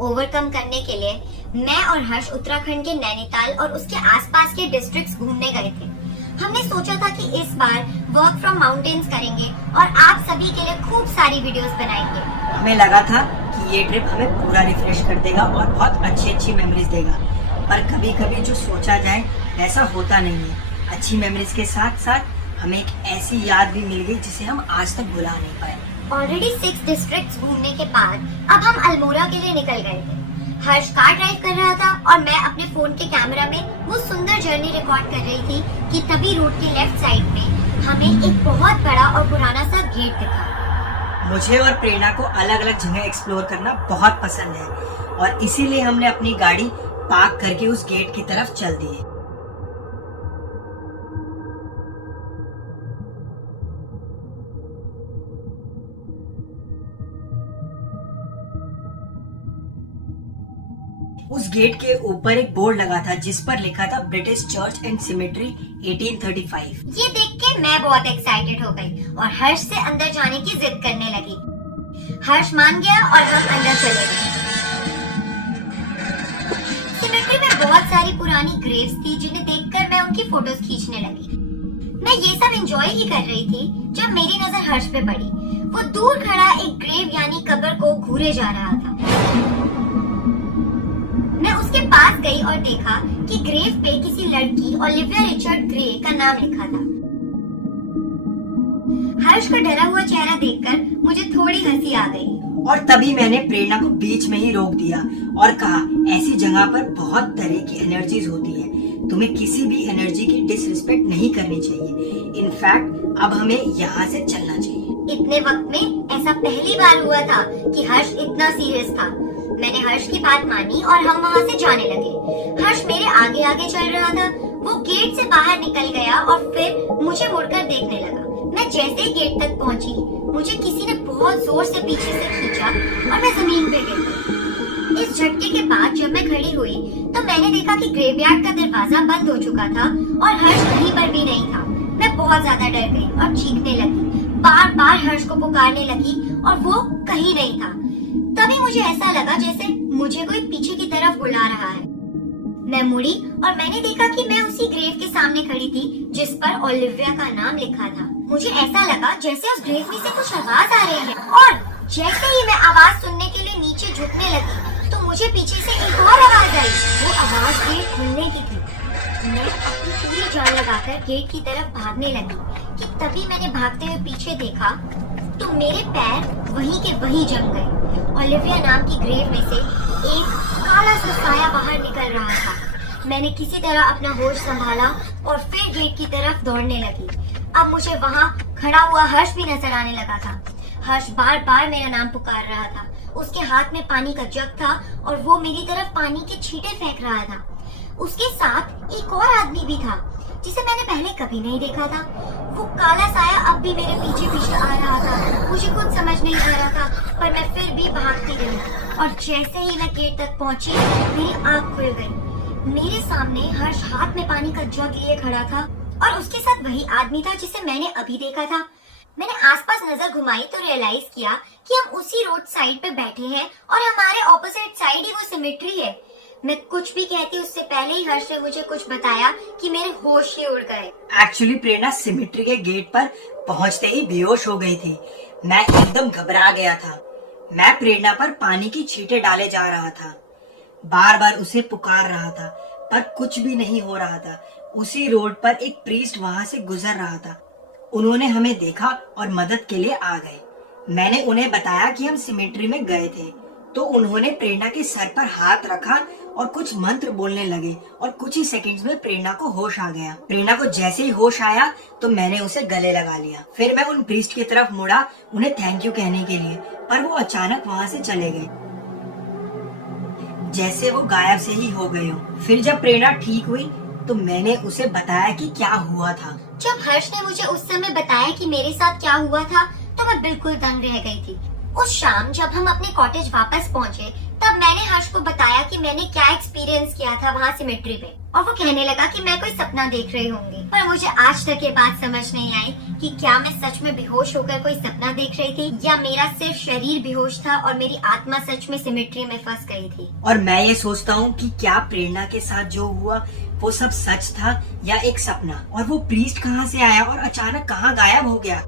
Overcome करने के लिए मैं और हर्ष उत्तराखंड के नैनीताल और उसके आसपास के डिस्ट्रिक्ट्स घूमने गए थे। हमने सोचा था कि इस बार वर्क फ्रॉम माउंटेन्स करेंगे और आप सभी के लिए खूब सारी वीडियोस बनाएंगे। हमें लगा था कि ये ट्रिप हमें पूरा रिफ्रेश कर देगा और बहुत अच्छी मेमोरीज देगा, पर कभी कभी जो सोचा जाए ऐसा होता नहीं है। अच्छी मेमोरीज के साथ साथ हमें एक ऐसी याद भी मिल गई जिसे हम आज तक भुला नहीं पाए। ऑलरेडी 6 डिस्ट्रिक्ट्स घूमने के बाद अब हम अल्मोड़ा के लिए निकल गए थे। हर्ष कार ड्राइव कर रहा था और मैं अपने फोन के कैमरा में वो सुंदर जर्नी रिकॉर्ड कर रही थी कि तभी रोड की लेफ्ट साइड में हमें एक बहुत बड़ा और पुराना सा गेट दिखा। मुझे और प्रेरणा को अलग अलग जगह एक्सप्लोर करना बहुत पसंद है और इसीलिए हमने अपनी गाड़ी पार्क करके उस गेट की तरफ चल दी। उस गेट के ऊपर एक बोर्ड लगा था जिस पर लिखा था ब्रिटिश चर्च एंड सिमेट्री 1835। ये देख के मैं बहुत एक्साइटेड हो गई और हर्ष से अंदर जाने की जिद करने लगी। हर्ष मान गया और हम अंदर चले गए। सिमेट्री में बहुत सारी पुरानी ग्रेव्स थी जिन्हें देखकर मैं उनकी फोटोज खींचने लगी। मैं ये सब एंजॉय ही कर रही थी जब मेरी नजर हर्ष पे पड़ी। वो दूर खड़ा एक ग्रेव यानी कब्र को घूरे जा रहा था। मैं उसके पास गई और देखा कि ग्रेव पे किसी लड़की ओलिविया रिचर्ड ग्रे का नाम लिखा था। हर्ष का डरा हुआ चेहरा देखकर मुझे थोड़ी हंसी आ गई और तभी मैंने प्रेरणा को बीच में ही रोक दिया और कहा, ऐसी जगह पर बहुत तरह की एनर्जीज होती है, तुम्हें किसी भी एनर्जी की डिसरिस्पेक्ट नहीं करनी चाहिए। इनफैक्ट अब हमें यहाँ से चलना चाहिए। इतने वक्त में ऐसा पहली बार हुआ था कि हर्ष इतना सीरियस था। मैंने हर्ष की बात मानी और हम वहाँ से जाने लगे। हर्ष मेरे आगे आगे चल रहा था। वो गेट से बाहर निकल गया और फिर मुझे मुड़कर देखने लगा। मैं जैसे ही गेट तक पहुँची, मुझे किसी ने बहुत जोर से पीछे से खींचा और मैं जमीन पे गिर गई। इस झटके के बाद जब मैं खड़ी हुई तो मैंने देखा कि ग्रेवयार्ड का दरवाजा बंद हो चुका था और हर्ष कहीं पर भी नहीं था। मैं बहुत ज्यादा डर गई और चीखने लगी। बार बार हर्ष को पुकारने लगी और वो कहीं नहीं था। तभी मुझे ऐसा लगा जैसे मुझे कोई पीछे की तरफ बुला रहा है। मैं मुड़ी और मैंने देखा कि मैं उसी ग्रेव के सामने खड़ी थी जिस पर ओलिविया का नाम लिखा था। मुझे ऐसा लगा जैसे उस ग्रेव में से कुछ आवाज आ रही है और जैसे ही मैं आवाज सुनने के लिए नीचे झुकने लगी तो मुझे पीछे से एक और आवाज आई। वो आवाज गेट खुलने की थी। मैं अपनी पूरी जान लगाकर गेट की तरफ भागने लगी कि तभी मैंने भागते हुए पीछे देखा तो मेरे पैर वहीं के वहीं जम गए। ओलिविया नाम की ग्रेव में से एक काला सा साया बाहर निकल रहा था। मैंने किसी तरह अपना होश संभाला और फिर गेट की तरफ दौड़ने लगी। अब मुझे वहाँ खड़ा हुआ हर्ष भी नजर आने लगा था। हर्ष बार बार मेरा नाम पुकार रहा था। उसके हाथ में पानी का जग था और वो मेरी तरफ पानी के छींटे फेंक रहा था। उसके साथ एक और आदमी भी था जिसे मैंने पहले कभी नहीं देखा था। वो काला साया अब भी मेरे पीछे पीछे आ रहा था। मुझे कुछ समझ नहीं आ रहा था पर मैं फिर भी भागती गई और जैसे ही मैं गेट तक पहुंची मेरी आँख खुल गई। मेरे सामने हर्ष हाथ में पानी का जग लिए खड़ा था और उसके साथ वही आदमी था जिसे मैंने अभी देखा था। मैंने आसपास नजर घुमाई तो रियलाइज किया कि हम उसी रोड साइड पे बैठे हैं और हमारे ऑपोजिट साइड ही वो सिमेट्री है। मैं कुछ भी कहती उससे पहले ही हर्ष ने मुझे कुछ बताया कि मेरे होश ही उड़ गए। एक्चुअली प्रेरणा सिमेट्री के गेट पर पहुंचते ही बेहोश हो गई थी। मैं एकदम घबरा गया था। मैं प्रेरणा पर पानी की छींटे डाले जा रहा था, बार बार उसे पुकार रहा था पर कुछ भी नहीं हो रहा था। उसी रोड पर एक प्रीस्ट वहां से गुजर रहा था। उन्होंने हमें देखा और मदद के लिए आ गए। मैंने उन्हें बताया कि हम सिमेट्री में गए थे तो उन्होंने प्रेरणा के सर पर हाथ रखा और कुछ मंत्र बोलने लगे और कुछ ही सेकंड्स में प्रेरणा को होश आ गया। प्रेरणा को जैसे ही होश आया तो मैंने उसे गले लगा लिया। फिर मैं उन प्रीस्ट की तरफ मुड़ा उन्हें थैंक यू कहने के लिए, पर वो अचानक वहाँ से चले गए जैसे वो गायब से ही हो गए हो। फिर जब प्रेरणा ठीक हुई तो मैंने उसे बताया कि क्या हुआ था। जब हर्ष ने मुझे उस समय बताया कि मेरे साथ क्या हुआ था तो मैं बिल्कुल दंग रह गई थी। उस शाम जब हम अपने कॉटेज वापस पहुँचे तब मैंने हर्ष को बताया कि मैंने क्या एक्सपीरियंस किया था वहाँ सिमेट्री पे, और वो कहने लगा कि मैं कोई सपना देख रही होंगी। पर मुझे आज तक ये बात समझ नहीं आई कि क्या मैं सच में बेहोश होकर कोई सपना देख रही थी या मेरा सिर्फ शरीर बेहोश था और मेरी आत्मा सच में सिमेट्री में फंस गई थी। और मैं ये सोचता हूँ कि क्या प्रेरणा के साथ जो हुआ वो सब सच था या एक सपना, और वो प्रीस्ट कहाँ से आया और अचानक कहाँ गायब हो गया।